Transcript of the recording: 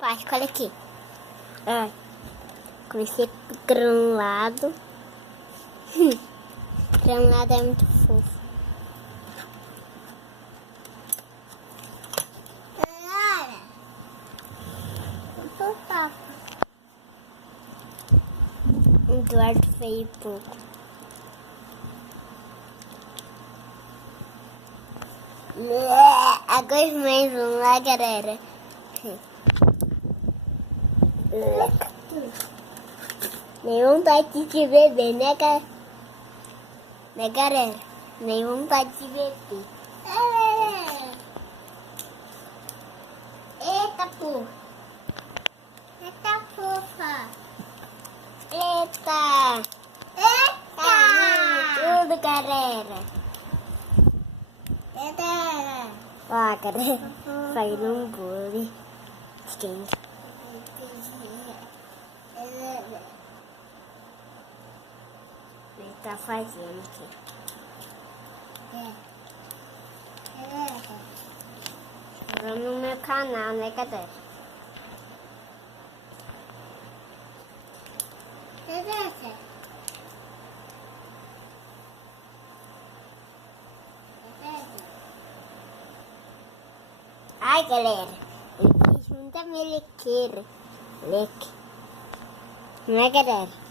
Páscoa, olha aqui. Ai, comecei com granulado. Granulado é muito fofo. Eduardo veio pouco. Agora mais um lá, galera. Nem vontade de beber, né, galera? Nem vontade de beber. Eita, porra. Eita, fofa. Eita. Eita. Tudo, galera. Eita. Ó, galera. Saiu um bolo. Quente. Ele tá fazendo aqui. No meu canal, né, galera? Ai, galera, eu fiz muita melequeira. Leque. Não é, galera?